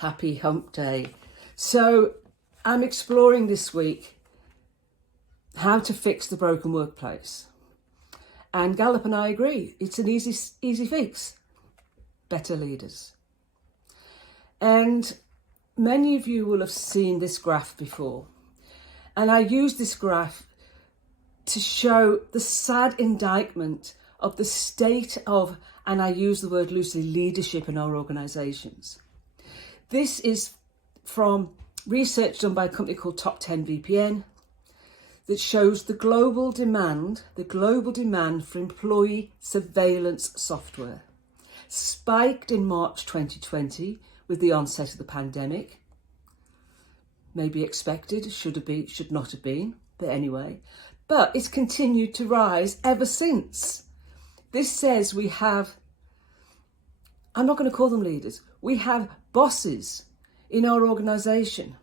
Happy hump day. So I'm exploring this week how to fix the broken workplace. And Gallup and I agree, it's an easy fix. Better leaders. And many of you will have seen this graph before. And I use this graph to show the sad indictment of the state of, and I use the word loosely, leadership in our organisations. This is from research done by a company called Top 10 VPN that shows the global demand for employee surveillance software spiked in March 2020 with the onset of the pandemic. Maybe expected, should not have been, but anyway. But it's continued to rise ever since. This says we have, I'm not going to call them leaders, we have bosses in our organisation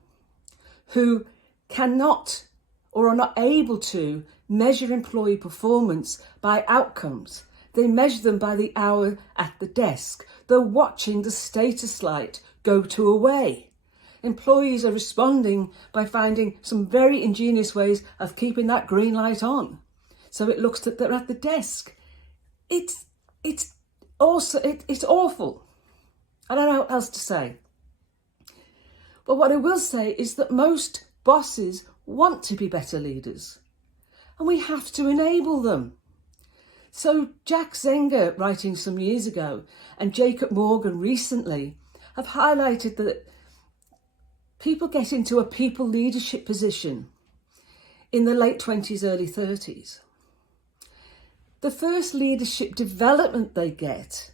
who cannot or are not able to measure employee performance by outcomes. They measure them by the hour at the desk. They're watching the status light go to away. Employees are responding by finding some very ingenious ways of keeping that green light on. So it looks that they're at the desk. It's awful. I don't know what else to say. But what I will say is that most bosses want to be better leaders, and we have to enable them. So Jack Zenger, writing some years ago, and Jacob Morgan recently, have highlighted that people get into a people leadership position in the late 20s, early 30s. The first leadership development they get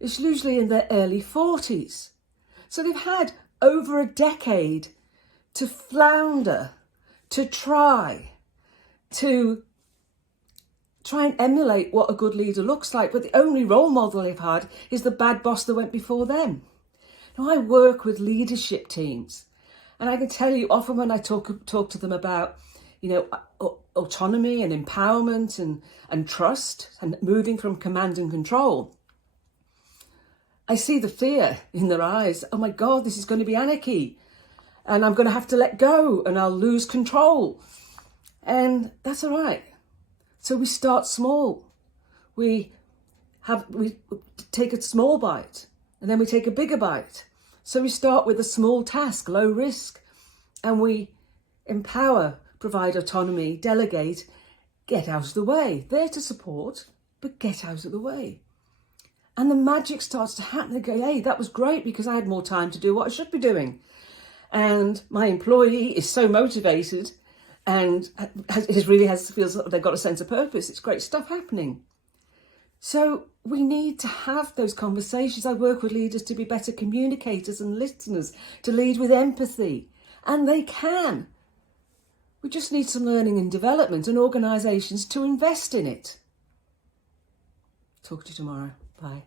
is usually in their early 40s. So they've had over a decade to flounder, to try and emulate what a good leader looks like. But the only role model they've had is the bad boss that went before them. Now, I work with leadership teams, and I can tell you often when I talk to them about, autonomy and empowerment and trust and moving from command and control, I see the fear in their eyes. Oh my God, this is going to be anarchy, and I'm going to have to let go and I'll lose control. And that's all right. So we start small. We take a small bite and then we take a bigger bite. So we start with a small task, low risk, and we empower, provide autonomy, delegate, get out of the way. There to support, but get out of the way. And the magic starts to happen. They go, hey, that was great because I had more time to do what I should be doing. And my employee is so motivated and feels like they've got a sense of purpose. It's great stuff happening. So we need to have those conversations. I work with leaders to be better communicators and listeners, to lead with empathy. And they can. We just need some learning and development and organisations to invest in it. Talk to you tomorrow. Bye.